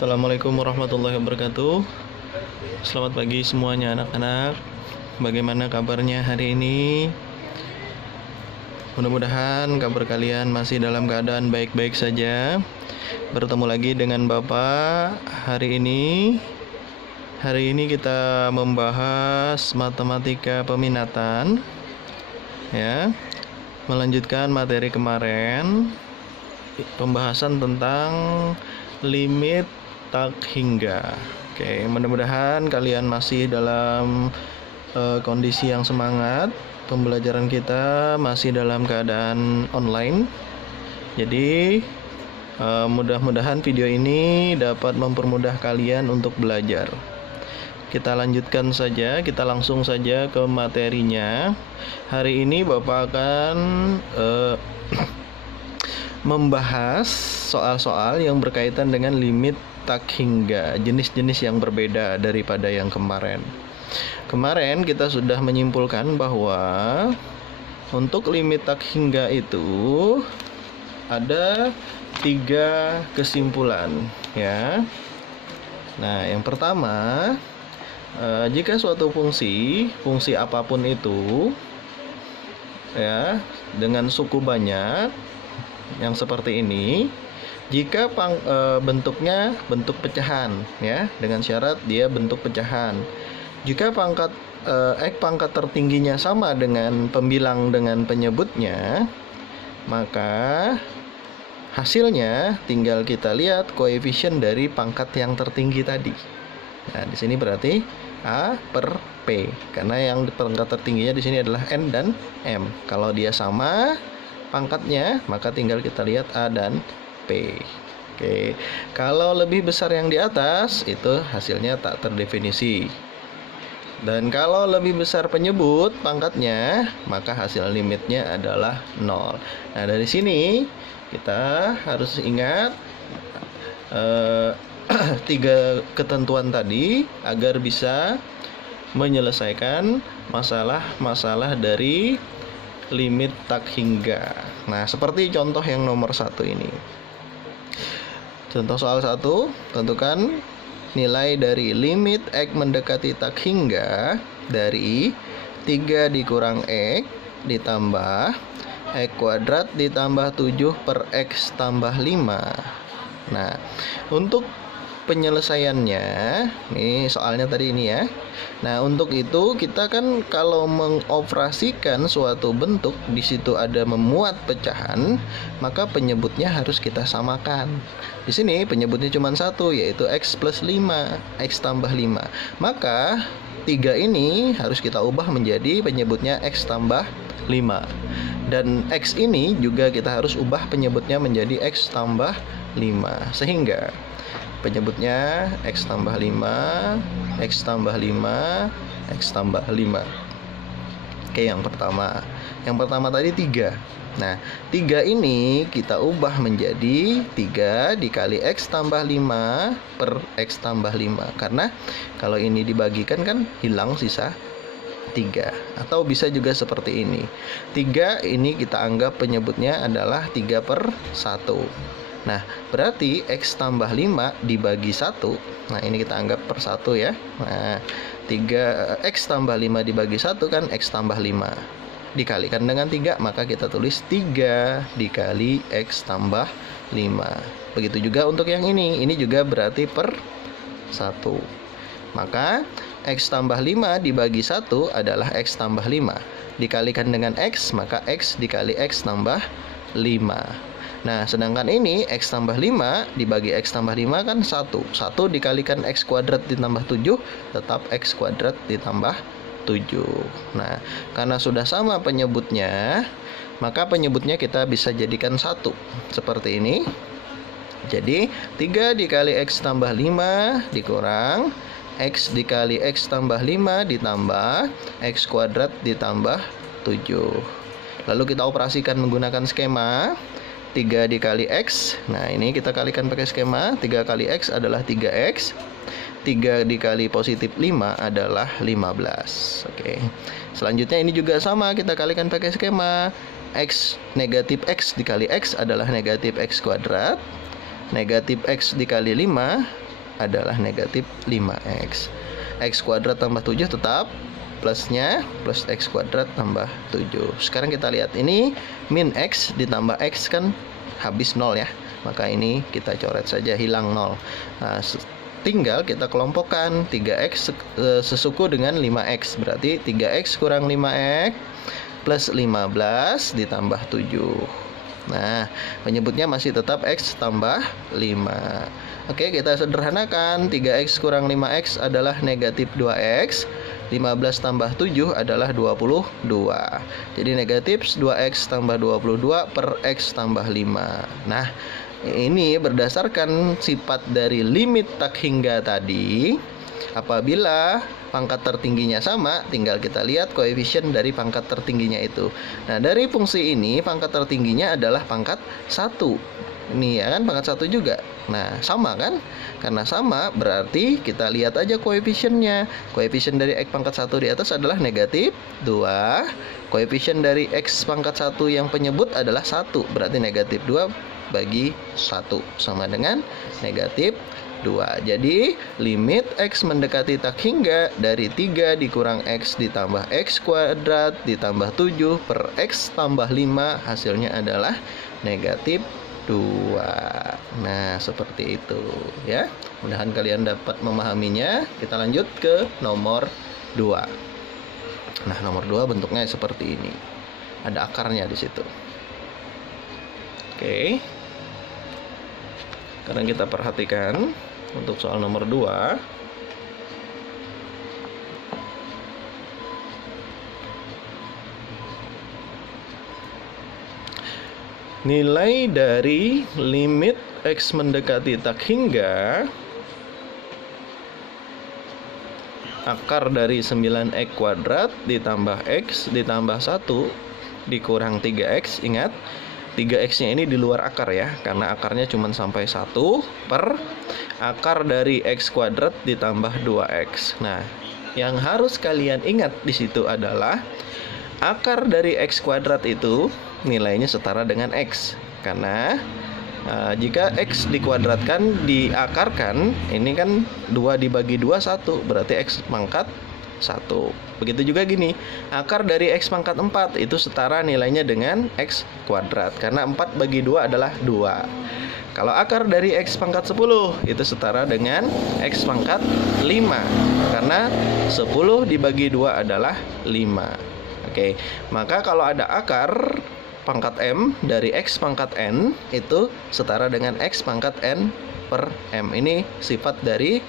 Assalamualaikum warahmatullahi wabarakatuh. Selamat pagi semuanya anak-anak. Bagaimana kabarnya hari ini? Mudah-mudahan kabar kalian masih dalam keadaan baik-baik saja. Bertemu lagi dengan Bapak hari ini. Hari ini kita membahas matematika peminatan. Ya. Melanjutkan materi kemarin, pembahasan tentang limit tak hingga. Oke, mudah-mudahan kalian masih dalam kondisi yang semangat. Pembelajaran kita masih dalam keadaan online. Jadi mudah-mudahan video ini dapat mempermudah kalian untuk belajar. Kita lanjutkan saja, kita langsung saja ke materinya. Hari ini Bapak akan membahas soal-soal yang berkaitan dengan limit tak hingga, jenis-jenis yang berbeda daripada yang kemarin. Kemarin kita sudah menyimpulkan bahwa untuk limit tak hingga itu ada 3 kesimpulan, ya. Nah, yang pertama, jika suatu fungsi apapun itu, ya, dengan suku banyak yang seperti ini, jika bentuknya bentuk pecahan, ya, dengan syarat dia bentuk pecahan. Jika pangkat tertingginya sama dengan pembilang dengan penyebutnya, maka hasilnya tinggal kita lihat koefisien dari pangkat yang tertinggi tadi. Nah, di sini berarti A per P, karena yang pangkat tertingginya di sini adalah N dan M. Kalau dia sama pangkatnya, maka tinggal kita lihat A dan P. Oke. Kalau lebih besar yang di atas, itu hasilnya tak terdefinisi. Dan kalau lebih besar penyebut pangkatnya, maka hasil limitnya adalah 0. Nah, dari sini kita harus ingat 3 ketentuan tadi agar bisa menyelesaikan masalah-masalah dari limit tak hingga. Nah, seperti contoh yang nomor 1 ini. Contoh soal 1, tentukan nilai dari limit X mendekati tak hingga dari 3 dikurang X ditambah X kuadrat ditambah 7 per X tambah 5. Nah, untuk penyelesaiannya, nih soalnya tadi ini ya. Nah, untuk itu kita kan kalau mengoperasikan suatu bentuk, di situ ada memuat pecahan, maka penyebutnya harus kita samakan. Di sini penyebutnya cuma 1, yaitu X plus 5, X tambah 5. Maka 3 ini harus kita ubah menjadi penyebutnya X tambah 5. Dan X ini juga kita harus ubah penyebutnya menjadi X tambah 5. Sehingga penyebutnya X tambah 5, X tambah 5, X tambah 5. Oke, yang pertama. Yang pertama tadi 3. Nah, 3 ini kita ubah menjadi 3 dikali X tambah 5 per X tambah 5. Karena kalau ini dibagikan kan hilang sisa 3. Atau bisa juga seperti ini. 3 ini kita anggap penyebutnya adalah 3 per 1. Nah, berarti X tambah 5 dibagi 1. Nah, ini kita anggap per 1 ya. Nah, 3 X tambah 5 dibagi 1 kan X tambah 5. Dikalikan dengan 3, maka kita tulis 3 dikali X tambah 5. Begitu juga untuk yang ini. Ini juga berarti per 1. Maka X tambah 5 dibagi 1 adalah X tambah 5. Dikalikan dengan X, maka X dikali X tambah 5. Nah, sedangkan ini X tambah 5 dibagi X tambah 5 kan 1. 1 dikalikan X kuadrat ditambah 7, tetap X kuadrat ditambah 7. Nah, karena sudah sama penyebutnya, maka penyebutnya kita bisa jadikan 1. Seperti ini. Jadi, 3 dikali X tambah 5 dikurang X dikali X tambah 5 ditambah X kuadrat ditambah 7. Lalu kita operasikan menggunakan skema 3 dikali X. Nah, ini kita kalikan pakai skema. 3 kali X adalah 3X. 3 dikali positif 5 adalah 15. Oke. Selanjutnya ini juga sama, kita kalikan pakai skema. X negatif X dikali X adalah negatif X kuadrat. Negatif X dikali 5 adalah negatif 5x. X kuadrat tambah 7 tetap plusnya plus x kuadrat tambah 7. Sekarang kita lihat ini min x ditambah x kan habis 0 ya. Maka ini kita coret saja, hilang 0. Nah, tinggal kita kelompokkan 3x sesuku dengan 5x. Berarti 3x kurang 5x plus 15 ditambah 7. Nah, penyebutnya masih tetap x tambah 5. Oke, kita sederhanakan. 3x kurang 5x adalah negatif 2x. 15 tambah 7 adalah 22. Jadi negatif 2x tambah 22 per x tambah 5. Nah, ini berdasarkan sifat dari limit tak hingga tadi. Apabila pangkat tertingginya sama, tinggal kita lihat koefisien dari pangkat tertingginya itu. Nah, dari fungsi ini pangkat tertingginya adalah pangkat 1. Ini ya kan, pangkat 1 juga. Nah, sama kan? Karena sama, berarti kita lihat aja koefisiennya. Koefisien dari x pangkat 1 di atas adalah negatif 2. Koefisien dari x pangkat 1 yang penyebut adalah 1. Berarti negatif 2 bagi 1 sama dengan negatif 2. Jadi limit x mendekati tak hingga dari 3 dikurang x ditambah x kuadrat ditambah 7 per x tambah 5 hasilnya adalah negatif 2. Nah, seperti itu ya. Mudah-mudahan kalian dapat memahaminya. Kita lanjut ke nomor 2. Nah, nomor 2 bentuknya seperti ini. Ada akarnya di situ. Oke. Sekarang kita perhatikan untuk soal nomor 2. Nilai dari limit x mendekati tak hingga akar dari 9x kuadrat ditambah x ditambah 1 dikurang 3x. Ingat, 3x-nya ini di luar akar ya, karena akarnya cuma sampai 1 per akar dari x kuadrat ditambah 2x. Nah, yang harus kalian ingat di situ adalah akar dari x kuadrat itu nilainya setara dengan x. Karena jika x dikuadratkan diakarkan, ini kan 2 dibagi 2 1, berarti x pangkat 1. Begitu juga gini, akar dari x pangkat 4 itu setara nilainya dengan x kuadrat, karena 4 bagi 2 adalah 2. Kalau akar dari x pangkat 10 itu setara dengan x pangkat 5, karena 10 dibagi 2 adalah 5. Oke, maka kalau ada akar pangkat m dari x pangkat n itu setara dengan x pangkat n per m. Ini sifat dari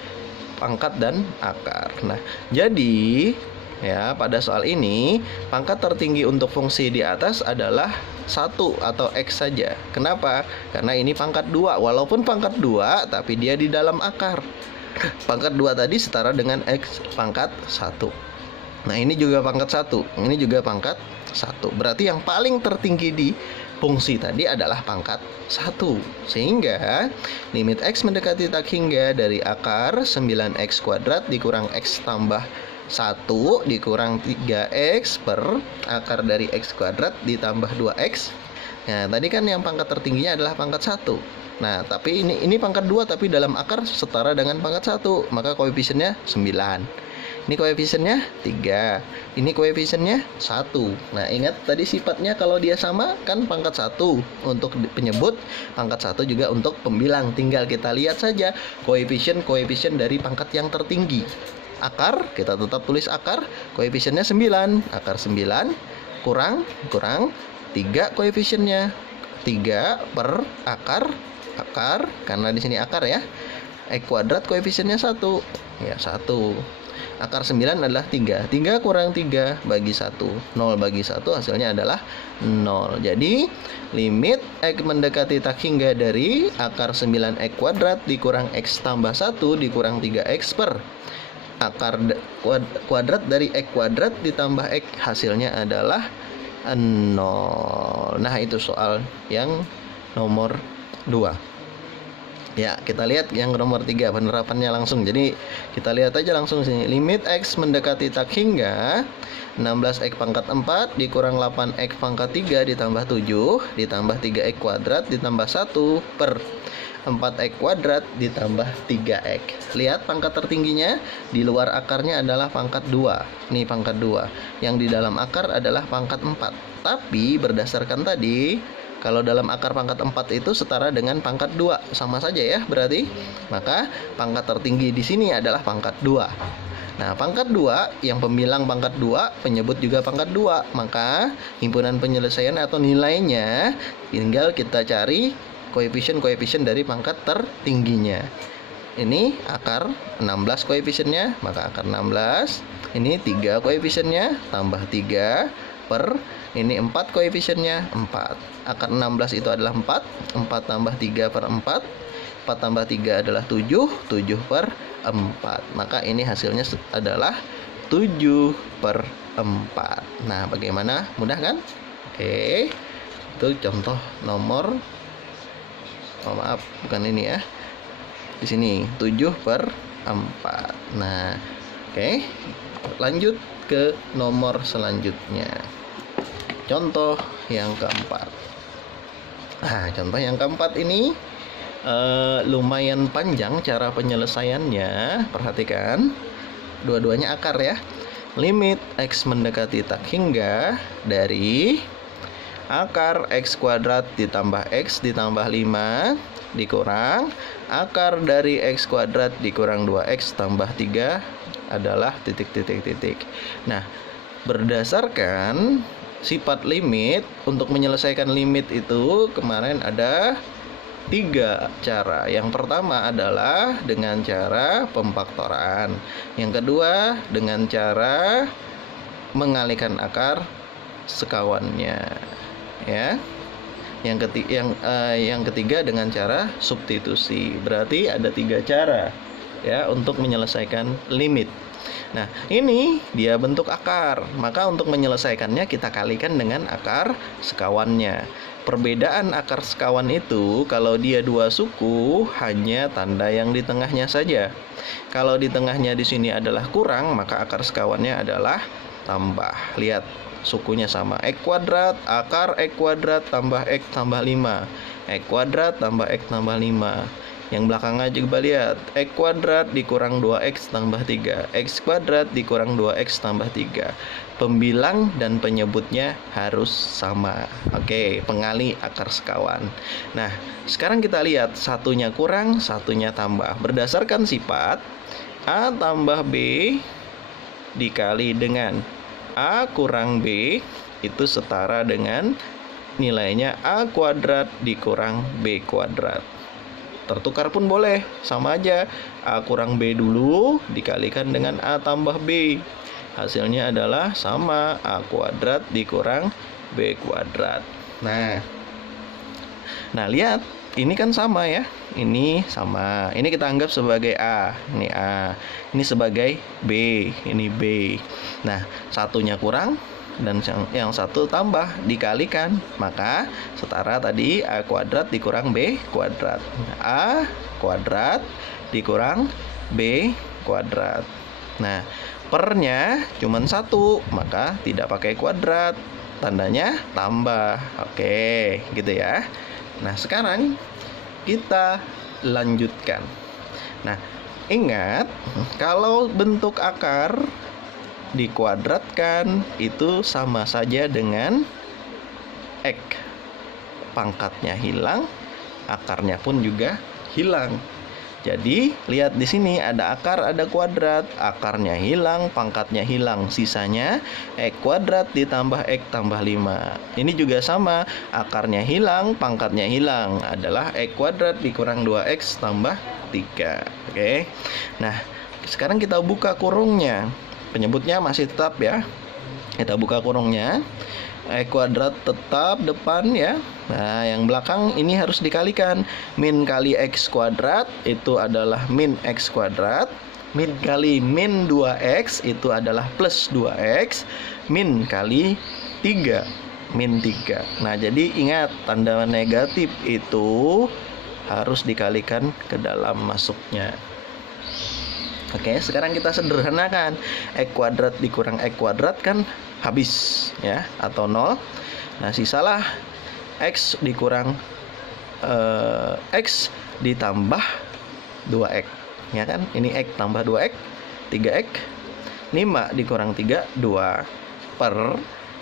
pangkat dan akar. Nah, jadi ya pada soal ini pangkat tertinggi untuk fungsi di atas adalah 1 atau x saja. Kenapa? Karena ini pangkat 2. Walaupun pangkat 2 tapi dia di dalam akar. Pangkat 2 tadi setara dengan x pangkat 1. Nah, ini juga pangkat 1. Ini juga pangkat 1. Berarti yang paling tertinggi di fungsi tadi adalah pangkat 1. Sehingga limit x mendekati tak hingga dari akar 9x kuadrat dikurang x tambah 1 dikurang 3x per akar dari x kuadrat ditambah 2x. Nah, tadi kan yang pangkat tertingginya adalah pangkat 1. Nah, tapi ini pangkat 2 tapi dalam akar setara dengan pangkat 1. Maka koefisiennya 9. Ini koefisiennya 3. Ini koefisiennya 1. Nah, ingat tadi sifatnya kalau dia sama kan pangkat 1 untuk penyebut, pangkat 1 juga untuk pembilang. Tinggal kita lihat saja koefisien dari pangkat yang tertinggi. Akar, kita tetap tulis akar, koefisiennya 9. Akar 9 kurang 3 koefisiennya. 3 per akar karena di sini akar ya. X kuadrat koefisiennya 1. Ya, 1. Akar 9 adalah 3. 3 kurang 3 bagi 1. 0 bagi 1 hasilnya adalah 0. Jadi limit x mendekati tak hingga dari akar 9x kuadrat dikurang x tambah 1 dikurang 3x per akar kuadrat dari x kuadrat ditambah x hasilnya adalah 0. Nah, itu soal yang nomor 2. Ya, kita lihat yang nomor 3 penerapannya langsung. Jadi kita lihat aja langsung sini. Limit x mendekati tak hingga 16x pangkat 4 dikurang 8x pangkat 3 ditambah 7 ditambah 3x kuadrat ditambah 1 per 4x kuadrat ditambah 3x. Lihat pangkat tertingginya, di luar akarnya adalah pangkat 2. Nih pangkat 2. Yang di dalam akar adalah pangkat 4. Tapi berdasarkan tadi, kalau dalam akar pangkat 4 itu setara dengan pangkat 2. Sama saja ya berarti. Maka pangkat tertinggi di sini adalah pangkat 2. Nah, pangkat 2, yang pembilang pangkat 2, penyebut juga pangkat 2. Maka, himpunan penyelesaian atau nilainya tinggal kita cari koefisien-koefisien dari pangkat tertingginya. Ini akar 16 koefisiennya, maka akar 16. Ini 3 koefisiennya, tambah 3 per ini 4 koefisiennya, 4. Akar 16 itu adalah 4. 4 tambah 3 per 4. 4 tambah 3 adalah 7. 7 per 4. Maka ini hasilnya adalah 7 per 4. Nah, bagaimana? Mudah kan? Oke. Itu contoh nomor, oh maaf, bukan ini ya. Di sini 7 per 4. Nah, oke. Lanjut ke nomor selanjutnya. Contoh yang keempat. Nah, contoh yang keempat ini lumayan panjang cara penyelesaiannya. Perhatikan, dua-duanya akar ya. Limit x mendekati tak hingga dari akar x kuadrat ditambah x ditambah 5 dikurang akar dari x kuadrat dikurang 2x tambah 3 adalah titik. Nah, berdasarkan sifat limit, untuk menyelesaikan limit itu kemarin ada 3 cara. Yang pertama adalah dengan cara pemfaktoran. Yang kedua dengan cara mengalihkan akar sekawannya, ya. Yang ketiga dengan cara substitusi. Berarti ada 3 cara ya untuk menyelesaikan limit. Nah, ini dia bentuk akar. Maka untuk menyelesaikannya kita kalikan dengan akar sekawannya. Perbedaan akar sekawan itu, kalau dia 2 suku, hanya tanda yang di tengahnya saja. Kalau di tengahnya di sini adalah kurang, maka akar sekawannya adalah tambah. Lihat, sukunya sama. X kuadrat, akar X kuadrat tambah X tambah 5. X kuadrat tambah X tambah 5. Yang belakangnya juga lihat, X kuadrat dikurang 2X tambah 3. X kuadrat dikurang 2X tambah 3. Pembilang dan penyebutnya harus sama. Oke, pengali akar sekawan. Nah, sekarang kita lihat, satunya kurang, satunya tambah. Berdasarkan sifat, A tambah B dikali dengan A kurang B itu setara dengan nilainya A kuadrat dikurang B kuadrat. Tertukar pun boleh, sama aja. A kurang B dulu dikalikan dengan A tambah B. Hasilnya adalah sama, A kuadrat dikurang B kuadrat. Nah, lihat, ini kan sama ya. Ini sama. Ini kita anggap sebagai A. Ini A. Ini sebagai B. Ini B. Nah, satunya kurang dan yang satu tambah dikalikan, maka setara tadi A kuadrat dikurang B kuadrat. A kuadrat dikurang B kuadrat. Nah, pernya cuma 1, maka tidak pakai kuadrat, tandanya tambah. Oke, gitu ya. Nah, sekarang kita lanjutkan. Nah, ingat, kalau bentuk akar dikuadratkan itu sama saja dengan X. Pangkatnya hilang, akarnya pun juga hilang. Jadi, lihat di sini ada akar, ada kuadrat. Akarnya hilang, pangkatnya hilang. Sisanya X kuadrat ditambah X tambah 5. Ini juga sama. Akarnya hilang, pangkatnya hilang. Adalah X kuadrat dikurang 2X tambah 3. Oke. Nah, sekarang kita buka kurungnya. Penyebutnya masih tetap ya. Kita buka kurungnya. X kuadrat tetap depan ya. Nah, yang belakang ini harus dikalikan. Min kali X kuadrat itu adalah min X kuadrat. Min kali min 2X itu adalah plus 2X. Min kali 3, min 3. Nah, jadi ingat, tanda negatif itu harus dikalikan ke dalam masuknya. Oke, sekarang kita sederhanakan. X kuadrat dikurang X kuadrat kan habis ya, atau 0. Nah, sisalah X dikurang X ditambah 2x. Ya kan? Ini x tambah 2x, 3x. 5 dikurang 3, 2 per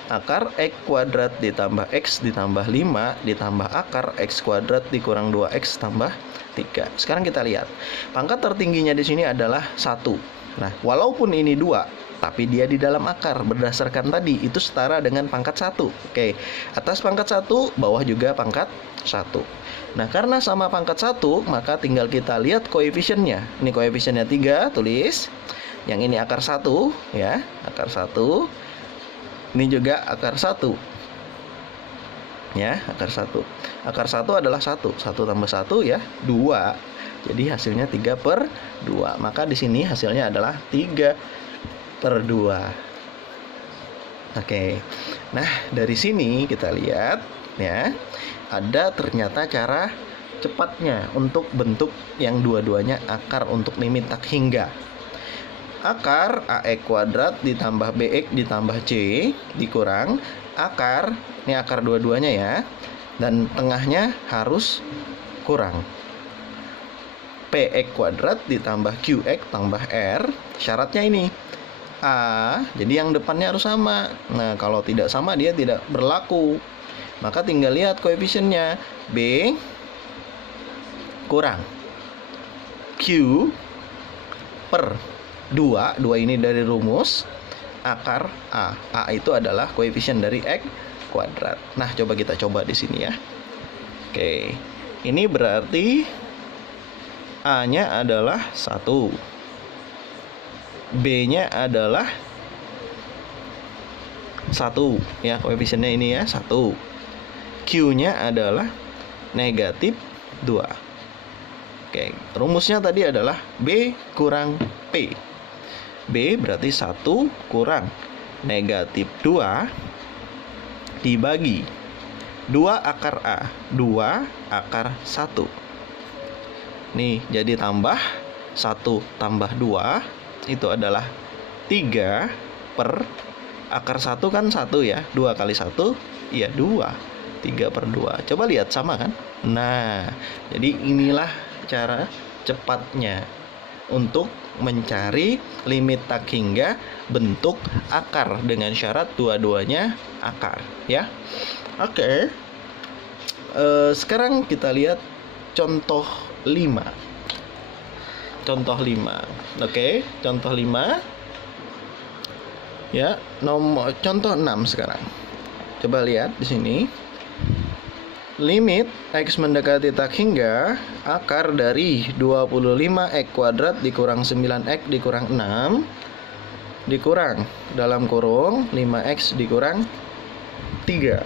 akar x kuadrat ditambah x ditambah 5 ditambah akar x kuadrat dikurang 2x tambah 3. Sekarang kita lihat. Pangkat tertingginya di sini adalah 1. Nah, walaupun ini 2, tapi dia di dalam akar. Berdasarkan tadi, itu setara dengan pangkat 1. Oke, atas pangkat 1, bawah juga pangkat 1. Nah, karena sama pangkat 1, maka tinggal kita lihat koefisiennya. Ini koefisiennya 3, tulis. Yang ini akar 1, ya, akar 1. Ini juga akar 1. Ya, akar 1. Akar 1 adalah 1. 1 tambah 1 ya, 2. Jadi hasilnya 3/2. Maka di sini hasilnya adalah 3/2. Oke. Nah, dari sini kita lihat ya, ada ternyata cara cepatnya untuk bentuk yang dua-duanya akar untuk limit tak hingga. Akar AX kuadrat ditambah BX ditambah C dikurang akar, ini akar dua-duanya ya, dan tengahnya harus kurang PX kuadrat ditambah QX tambah R. Syaratnya ini A, jadi yang depannya harus sama. Nah, kalau tidak sama dia tidak berlaku. Maka tinggal lihat koefisiennya. B kurang Q per 2 ini dari rumus akar A. A itu adalah koefisien dari X kuadrat. Nah, coba kita coba di sini ya. Oke. Ini berarti A-nya adalah 1. B-nya adalah 1 ya, koefisiennya ini ya, 1. Q-nya adalah negatif 2. Oke, rumusnya tadi adalah B kurang P. B berarti 1 kurang negatif 2 dibagi 2 akar A, 2 akar 1. Nih, jadi tambah 1 tambah 2 itu adalah 3 per akar 1 kan 1 ya, 2 kali 1 ya 2, 3/2. Coba lihat sama kan? Nah, jadi inilah cara cepatnya untuk mencari limit tak hingga bentuk akar dengan syarat dua-duanya akar ya. Oke. Sekarang kita lihat contoh 5. Contoh 5. Oke, contoh 5. Ya, contoh 6 sekarang. Coba lihat di sini. Limit X mendekati tak hingga akar dari 25X kuadrat dikurang 9X dikurang 6 dikurang dalam kurung 5X dikurang 3.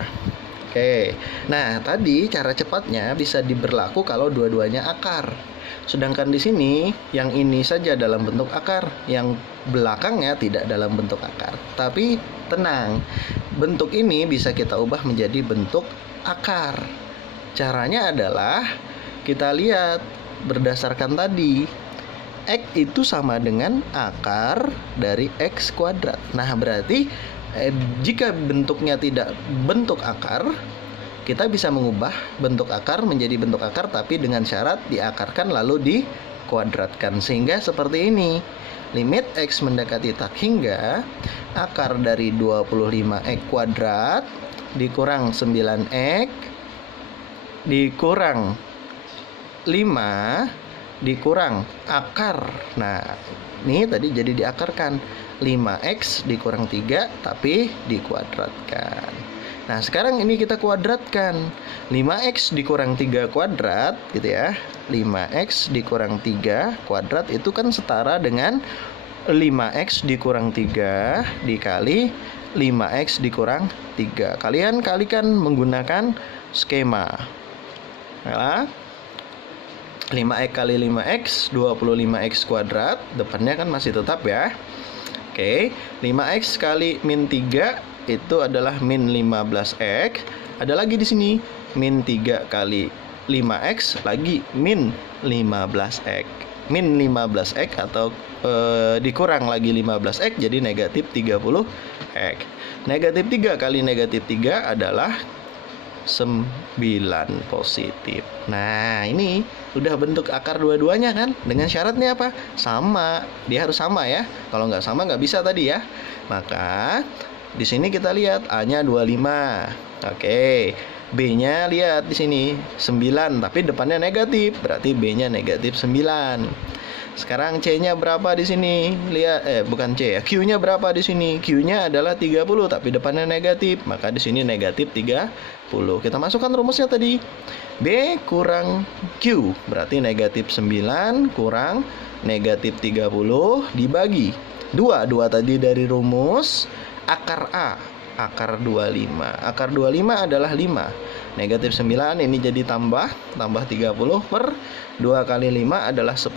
Oke. Nah, tadi cara cepatnya bisa diberlaku kalau dua-duanya akar. Sedangkan di sini yang ini saja dalam bentuk akar, yang belakangnya tidak dalam bentuk akar. Tapi tenang, bentuk ini bisa kita ubah menjadi bentuk akar. Caranya adalah kita lihat berdasarkan tadi, X itu sama dengan akar dari X kuadrat. Nah, berarti jika bentuknya tidak bentuk akar, kita bisa mengubah bentuk akar menjadi bentuk akar, tapi dengan syarat diakarkan lalu dikuadratkan. Sehingga seperti ini. Limit X mendekati tak hingga akar dari 25X kuadrat dikurang 9X dikurang 5 dikurang akar. Nah, ini tadi jadi diakarkan 5X dikurang 3 tapi dikuadratkan. Nah, sekarang ini kita kuadratkan 5X dikurang 3 kuadrat gitu ya. 5X dikurang 3 kuadrat itu kan setara dengan 5X dikurang 3 dikali 5X dikurang 3. Kalian kalikan menggunakan skema. Nah, 5X kali 5X 25X kuadrat, depannya kan masih tetap ya. Oke, 5X kali min 3 itu adalah min 15X. Ada lagi di sini min 3 kali 5X lagi min 15X. Min 15X atau dikurang lagi 15X jadi negatif 30X. Negatif 3 kali negatif 3 adalah positif. Nah, ini udah bentuk akar dua-duanya kan? Dengan syaratnya apa? Sama. Dia harus sama ya. Kalau nggak sama nggak bisa tadi ya. Maka di sini kita lihat A-nya 25. Oke. B-nya lihat di sini 9, tapi depannya negatif. Berarti B-nya negatif 9. Sekarang C-nya berapa di sini? Lihat bukan C ya. Q-nya berapa di sini? Q-nya adalah 30 tapi depannya negatif. Maka di sini negatif 30. Kita masukkan rumusnya tadi. B kurang Q berarti negatif 9 kurang negatif 30 dibagi 2. 2 tadi dari rumus akar A. Akar 25. Akar 25 adalah 5. Negatif 9 ini jadi tambah 30 per 2 kali 5 adalah 10.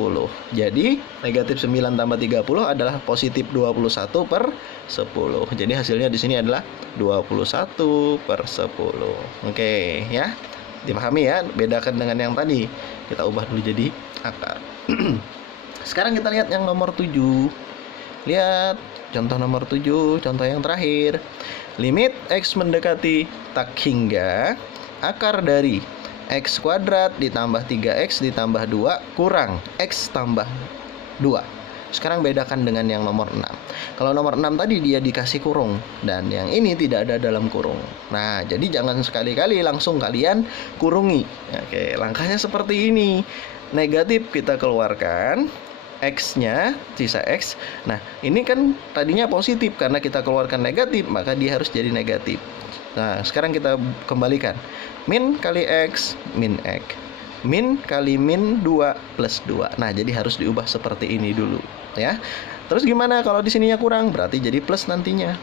Jadi negatif 9 tambah 30 adalah positif 21 per 10. Jadi hasilnya di sini adalah 21 per 10. Oke ya. Dipahami ya, bedakan dengan yang tadi. Kita ubah dulu jadi akar. Sekarang kita lihat yang nomor 7. Lihat contoh nomor 7, contoh yang terakhir. Limit X mendekati tak hingga akar dari X kuadrat ditambah 3X ditambah 2 kurang X tambah 2. Sekarang bedakan dengan yang nomor 6. Kalau nomor 6 tadi dia dikasih kurung, dan yang ini tidak ada dalam kurung. Nah, jadi jangan sekali-kali langsung kalian kurungi. Oke, langkahnya seperti ini. Negatif kita keluarkan, X-nya, sisa X. Nah, ini kan tadinya positif, karena kita keluarkan negatif, maka dia harus jadi negatif. Nah, sekarang kita kembalikan. Min kali X, min X. Min kali min 2 plus 2. Nah, jadi harus diubah seperti ini dulu, ya. Terus gimana kalau di sininya kurang? Berarti jadi plus nantinya.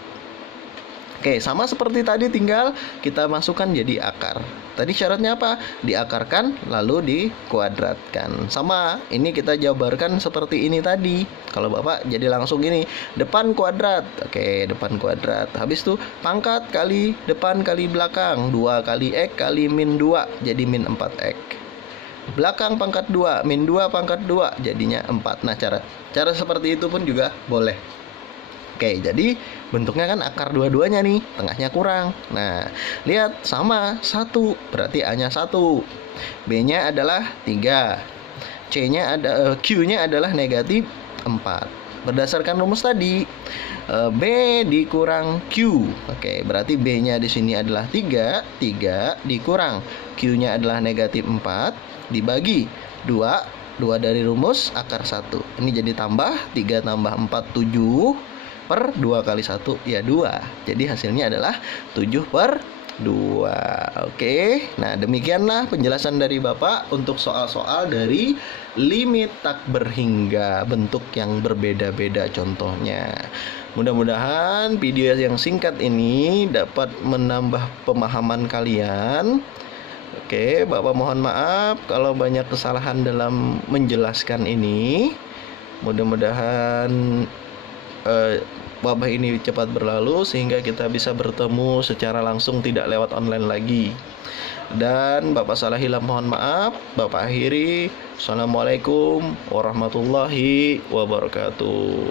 Oke, sama seperti tadi, tinggal kita masukkan jadi akar. Tadi syaratnya apa? Diakarkan lalu dikuadratkan. Sama, ini kita jabarkan seperti ini tadi. Kalau Bapak jadi langsung ini, depan kuadrat. Oke, depan kuadrat. Habis itu pangkat kali depan kali belakang. 2 kali X kali min 2 jadi min 4X. Belakang pangkat 2, min 2 pangkat 2 jadinya 4. Nah, cara seperti itu pun juga boleh. Oke, jadi bentuknya kan akar dua-duanya nih, tengahnya kurang. Nah, lihat sama 1, berarti A-nya 1. B-nya adalah 3. Q-nya adalah negatif 4. Berdasarkan rumus tadi, B dikurang Q. Oke, berarti B-nya di sini adalah 3 dikurang Q-nya adalah negatif 4 dibagi 2 dari rumus akar 1. Ini jadi tambah 3 tambah 4 7 per 2 kali 1 ya 2. Jadi hasilnya adalah 7 per 2. Oke. Nah, demikianlah penjelasan dari Bapak untuk soal-soal dari limit tak berhingga, bentuk yang berbeda-beda contohnya. Mudah-mudahan video yang singkat ini dapat menambah pemahaman kalian. Oke, Bapak mohon maaf kalau banyak kesalahan dalam menjelaskan ini. Mudah-mudahan wabah ini cepat berlalu sehingga kita bisa bertemu secara langsung, tidak lewat online lagi. Dan Bapak salah hilang mohon maaf. Bapak akhiri. Assalamualaikum warahmatullahi wabarakatuh.